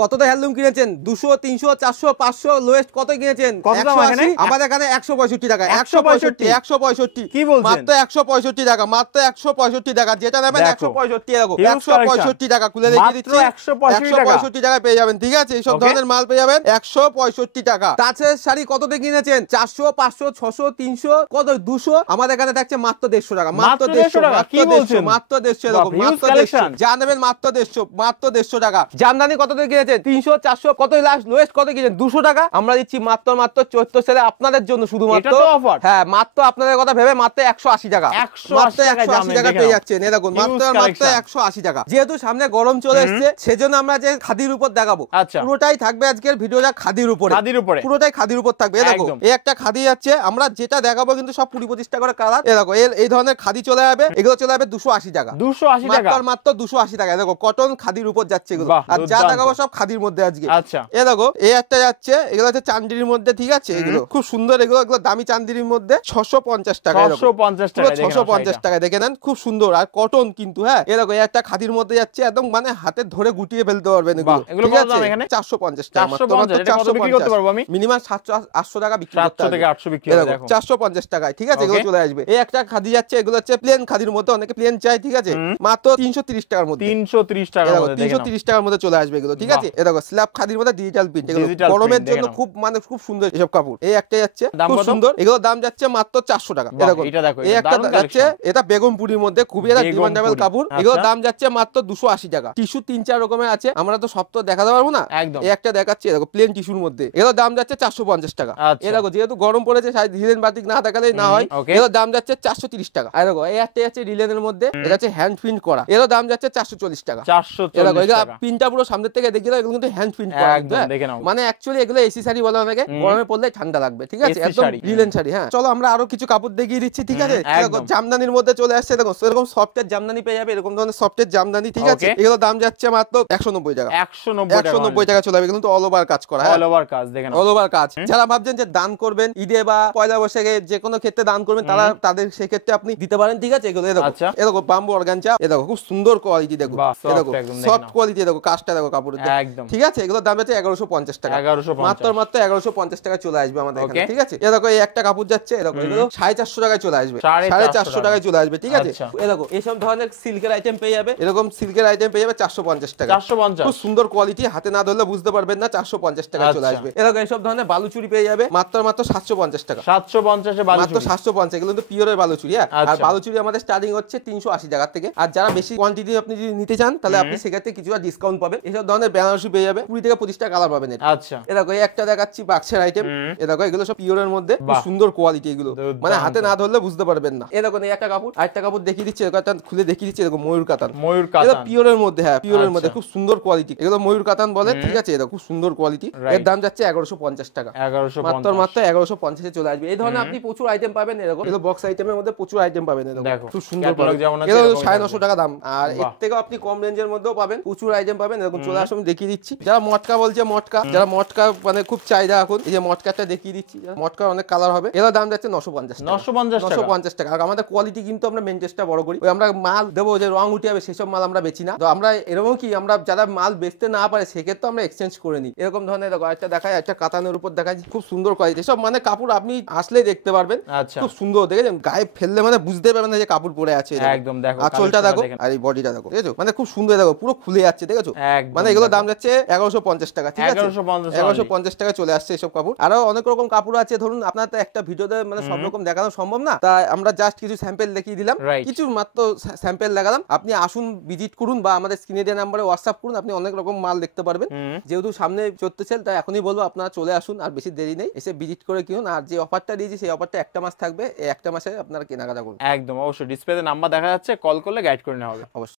কততে হ্যান্ডলুম কিনেছেন? 200, 300, 400, 500, লোয়েস্ট কত কিনেছেন? কত দাম এখানে? আমাদের এখানে 165 টাকা। 165 165 কি বলছেন? মাত্র 165 টাকা, মাত্র 165 টাকা। যেটা নেবেন 165 এরকম 165 টাকা খুলে রেখে দিচ্ছি। 165 টাকায় পেয়ে যাবেন, ঠিক আছে? এইসব ধরনের মাল পেয়ে যাবেন 165 টাকা। তাছাড়া শাড়ি কততে কিনেছেন? 400, 500, 600, 300, কত 200, আমাদের এখানে দেখছে মাত্র 150 টাকা। মাত্র 150 টাকা। কি বলছেন? মাত্র 150 এরকম, মাত্র 150। যা নেবেন মাত্র 150, মাত্র 150 টাকা। জামদানি কততে কিনেছেন? 300, 400, কত লাস্ট লোয়েস্ট কত কিনেছেন? 200 টাকা। আমরা দিচ্ছি মাত্র 74 সেলে আপনাদের জন্য শুধুমাত্র। হ্যাঁ, মাত্র আপনাদের কথা ভেবে মাত্র 180 টাকা। মাত্র 180 টাকা পেয়ে যাচ্ছেন। এই দেখুন মাত্র 180 টাকা। যেহেতু সামনে গরম চলে এসেছে, সেজন্য আমরা যে খাদির উপর দেখাবো, পুরোটাই থাকবে আজকের ভিডিওটা খাদির উপরে। পুরোটাই খাদির উপর থাকবে। এই দেখো, এই একটা খাদি যাচ্ছে, আমরা যেটা দেখাবো কিন্তু সব 20-25 টাকা করে কালার। এই দেখো, এই ধরনের খাদি চলে যাবে, এগুলো চলে যাবে 280 টাকা। 280 টাকা, মাত্র 280 টাকা। দেখো কটন খাদির উপর যাচ্ছে এগুলো। আর যা দেখাবো সব খাদির মধ্যে আজকে। আচ্ছা, এই দেখো এই একটা যাচ্ছে, এগুলো হচ্ছে চান্দির মধ্যে, ঠিক আছে? এগুলো খুব সুন্দর, এগুলো দামি চান্দির মধ্যে 650 টাকা। 650 টাকা দেখে নেন, খুব সুন্দর আর কটন কিন্তু। হ্যাঁ, এই দেখো এই একটা খাদির মধ্যে যাচ্ছে, একদম মানে হাতে ধরে গুটিয়ে ফেলতে পারবেন এগুলো। ঠিক আছে, 450 টাকা। মিনিমাম 700-800 টাকা বিক্রি করতে হবে। 450 টাকায়, ঠিক আছে? এগুলো চলে আসবে। এই একটা খাদি যাচ্ছে, এগুলো হচ্ছে প্লেন খাদির মধ্যে, অনেকে প্লেন চাই, ঠিক আছে? মাত্র 330 টাকার মধ্যে। 330 টাকার মধ্যে চলে আসবে এগুলো, ঠিক আছে? এই দেখো স্ল্যাব খাদির মধ্যে ডিজিটাল প্রিন্ট, এগুলো গরমের জন্য খুব মানে খুব সুন্দর এসব কাপড়। এই একটা যাচ্ছে খুব সুন্দর, এগুলো দাম যাচ্ছে মাত্র 400 টাকা। এই দেখো এই একটা যাচ্ছে, এটা বেগমপুরির মধ্যে খুবই একটা ডিমান্ডেবল কাপড়। এগুলো দাম যাচ্ছে মাত্র 280 টাকা। টিস্যু 3-4 রকমের আছে, আমরা তো সব তো দেখাতে পারবো না। এই একটা দেখাচ্ছি, দেখো প্লেন টিস্যুর মধ্যে, এগুলো দাম যাচ্ছে 450 টাকা। এই দেখো যেহেতু গরম পড়েছে, হিলেন বাতিক না দেখালেই না হয়, এগুলো দাম যাচ্ছে 430 টাকা। আর দেখো এই একটা যাচ্ছে রিলেনের মধ্যে, এটা হচ্ছে হ্যান্ড প্রিন্ট করা, এর দাম যাচ্ছে 440 টাকা। এই দেখো এগুলো প্রিন্টটা পুরো সামনে থেকে দেখে দাও, এগুলো কিন্তু হ্যান্ড প্রিন্ট করা। মানে অ্যাকচুয়ালি এগুলো এসি শাড়ি বলে অনেকে, গরমে পড়লে ঠান্ডা লাগবে, ঠিক আছে? একদম রিলেন শাড়ি। হ্যাঁ, চলো আমরা আরো কিছু কাপড় দেখিয়ে দিচ্ছি, ঠিক আছে? দেখো জামদানির মধ্যে চলে আসছে, দেখো এরকম সফটের জামদানি পেয়ে যাবে, এরকম ধরনের সফটের জামদানি, ঠিক আছে? এগুলো দাম যাচ্ছে মাত্র 190 টাকা। 190 টাকা চলে যাবে, কিন্তু অল ওভার কাজ করা। অল ওভার কাজ দেখেন, অল ওভার কাজ। যারা ভাবছেন যে দান করবেন ঈদে বা পয়লা বৈশাখে, যে কোনো ক্ষেত্রে দান করবেন, তারা তাদের সেক্ষেত্রে আপনি দিতে পারেন, ঠিক আছে? এগুলো দেখো বাম্বু অর্গানজা, এ দেখো খুব সুন্দর কোয়ালিটি, দেখো এ দেখো সফট কোয়ালিটি, দেখো কাজটা দেখো কাপড়ের, ঠিক আছে? এগুলোর দাম যাচ্ছে 1150 টাকা। মাত্র 1150 টাকা চলে আসবে আমাদের এখানে, ঠিক আছে? এ দেখো এই একটা কাপড় যাচ্ছে, এ দেখো এগুলো 450 টাকায় চলে আসবে, 450 টাকায় চলে আসবে, ঠিক আছে? এ দেখো এইসব ধরনের সিল্কের আইটেম পেয়ে যাবে, এরকম সিল্কের আইটেম পেয়ে যাবে 450 টাকা। 450, খুব সুন্দর কোয়ালিটি, হাতে না ধরলে বুঝতে পারবেন না, 450 টাকায় চলে আসবে। এ দেখো এইসব ধরনের বালুচুরি পেয়ে যাবে মাত্র 750 টাকা। 750 এ মাত্র 750, এগুলো কিন্তু পিওরের বালুচুরি। আর বালুচুরি আমাদের স্টার্টিং হচ্ছে 380 টাকা থেকে। আর যারা বেশি কোয়ান্টিটি আপনি যদি নিতে চান, তাহলে আপনি সেক্ষেত্রে কিছুটা ডিসকাউন্ট পাবেন। এইসব ধরনের বেনারসি পেয়ে যাবে 20 থেকে 25 টাকা কালার পাবেন। আচ্ছা, এ দেখো এই একটা দেখাচ্ছি বাক্সের আইটেম, এ দেখো এগুলো সব পিওরের মধ্যে, খুব সুন্দর কোয়ালিটি, এগুলো মানে হাতে না ধরলে বুঝতে পারবেন না। এ দেখো এই একটা কাপড়, আরেকটা কাপড় দেখিয়ে দিচ্ছি, এটা খুলে দেখিয়ে দিচ্ছি, দেখো ময়ূর কাতান। এটা পিওরের মধ্যে, হ্যাঁ পিওরের মধ্যে খুব সুন্দর কোয়ালিটি, এগুলো ময়ূর কাতান বলে, ঠিক আছে? এটা খুব সুন্দর কোয়ালিটি, এর দাম যাচ্ছে 1150 টাকা। মাত্র 1150 এ চলে আসবে। এই ধরনের আপনি প্রচুর আইটেম পাবেন, এরকম এগুলো বক্স আইটেমের মধ্যে প্রচুর আইটেম পাবেন, এরকম খুব সুন্দর, এগুলো 950 টাকা দাম। আর এর থেকেও আপনি কম রেঞ্জের মধ্যেও পাবেন, প্রচুর আইটেম পাবেন, এরকম চলে আসুন দেখিয়ে দিচ্ছি। যারা মটকা বলছে, মটকা যারা মটকা মানে খুব চাহিদা এখন, এই যে মটকাটা দেখিয়ে দিচ্ছি, মটকা অনেক কালার হবে, এর দাম যাচ্ছে 950 টাকা। আর আমাদের কোয়ালিটি কিন্তু আমরা মেনটেনটা বড় করি, ওই আমরা মাল দেবো যে রং উঠে যাবে সেসব মাল আমরা বেচি না। তো আমরা এরকম কি, আমরা যারা মাল বেচতে না পারে সেক্ষেত্রে আমরা এক্সচেঞ্জ করে নিই। এরকম ধরনের দেখো একটা দেখায়, একটা কাতানের উপর দেখায়, খুব সুন্দর কোয়ালিটি, সব মানে কাপড় আপনি আসলেই দেখতে পারবেন, খুব সুন্দর। দেখেছেন গায়ে ফেললে মানে বুঝতে পারবেন না যে কাপড় পরে আছে, একদম দেখো আঁচলটা দেখো আর এই বডিটা দেখো, দেখেছো? মানে খুব সুন্দর, দেখো পুরো খুলে যাচ্ছে, দেখেছো? মানে এগুলো দাম যাচ্ছে 1150 টাকা, ঠিক আছে? 1150 টাকা চলে আসছে এসব কাপড়। আরো অনেক রকম কাপড় আছে, ধরুন আপনার তো একটা ভিডিওতে মানে সব রকম দেখানো সম্ভব না, তাই আমরা জাস্ট কিছু স্যাম্পল দেখিয়ে দিলাম, কিছু মাত্র স্যাম্পল দেখালাম। আপনি আসুন, ভিজিট করুন, বা আমাদের স্ক্রিনে দেওয়া নাম্বারে হোয়াটসঅ্যাপ করুন, আপনি অনেক রকম মাল দেখতে পারবেন। যেহেতু সামনে চলতেছে, তাই এখনই বলবো আপনারা চলে আসুন, আর বেশি দেরি নেই, এসে ভিজিট করে কিনুন। আর যে অফারটা দিয়েছি সেই অফারটা একটা মাস থাকবে, এই একটা মাসে আপনারা কেনাকাটা করুন। একদম অবশ্যই ডিসপ্লেতে নাম্বার দেখা যাচ্ছে, কল করলে গাইড করে নেওয়া হবে অবশ্যই।